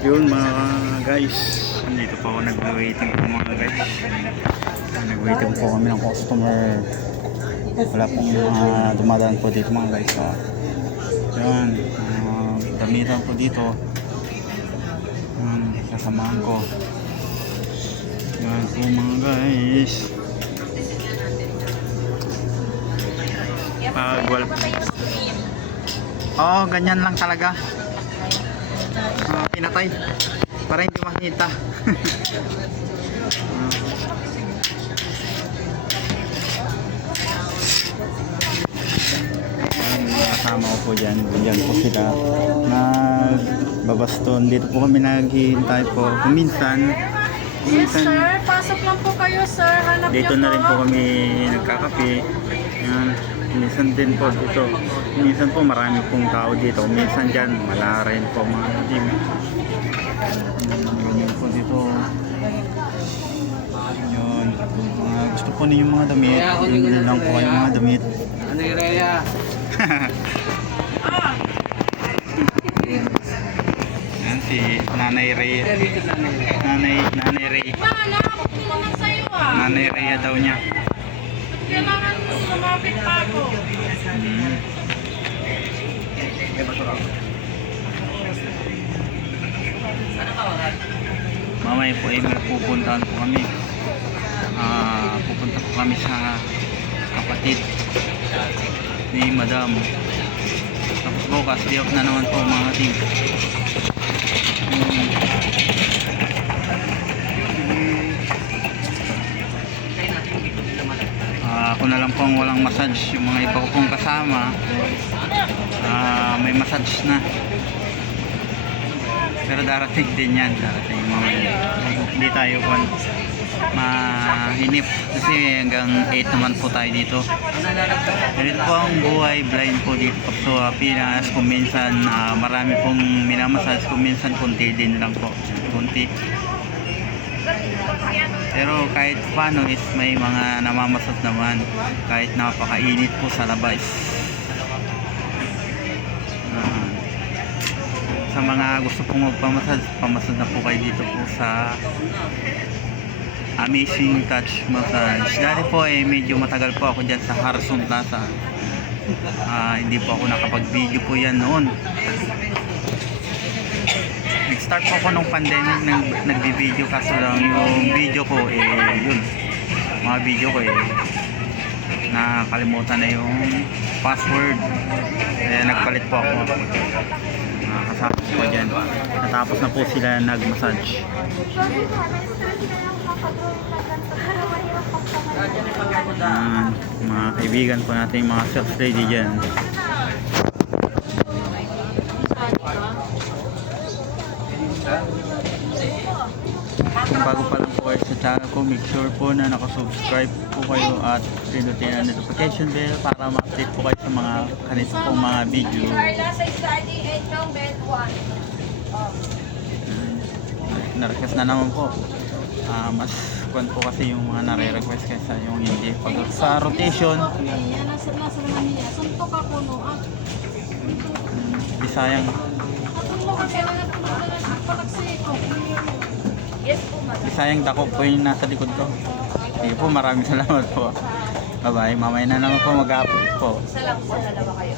Yun mga guys, dito po ako nag-waiting po mga guys. Nag-waiting po kami ng customer. Wala pong dumadaan po dito mga guys. So, yun, damitan po dito. Kasamahan ko. Yan po mga guys. Oo, ganyan lang talaga. Pinatay para hindi makita. Kasama ko po dyan po sila nagbabaston. Dito po kami naghihintay po minsan, Yes sir, pasok lang po kayo sir. Hanap dito niyo na rin po kami nagkakape. Yan. Minsan din po dito, minsan po marami pong tao dito, minsan dyan wala rin po mga team. Ganyan po dito. Yun, gusto po niyo yung mga damit, yun lang po kayo mga damit. Ano yung Rhea? Yan si Nanay Rhea. Nanay Rhea. Nanay Rhea daw niya. Kailangan sumapit pa ako. Mamaya po ay may pupuntahan po kami. Pupunta po kami sa kapatid ni Madam. Tapos bukas di off na naman po mga team. Ako na lang pong walang massage. Yung mga iba ko pong kasama may massage na, pero darating din yan, darating mamaya. Hindi tayo mahinip kasi hanggang 8 naman po tayo dito. Ganito po ang buhay blind po dito sa Pinas. Kung minsan marami pong minamassage, kung minsan kunti din lang po, kunti. Pero kahit paano is may mga namamasas naman kahit napakainit po sa labas. Sa mga gusto pong magpamasad, pamasad na po kayo dito po sa Amazing Touch Massage. Dati po medyo matagal po ako dyan sa Harrison Plaza. Hindi po ako nakapag-video po yan noon. Nag-start po ako nung pandemic nagbi-video, kaso lang yung video ko yun, mga video ko nakalimutan na yung password, kaya nagpalit po ako. Kasama po dyan, natapos na po sila nag-massage. Mga kaibigan po natin, mga self-lady dyan. Kung bago pa lang po kayo sa channel ko, make sure po na nakasubscribe po kayo at pinutin ang notification bell para ma-update po kayo sa mga kanito pong mga video. Na-request na naman po. Mas kwan po kasi yung mga nare-request kaysa yung hindi. Pag sa rotation, Bisayang. Bisayang dako po yung nasa likod ko. Sige po, maraming salamat po. Bye bye, mamaya na naman po mag-upload po. Isa lang po, dalawa kayo.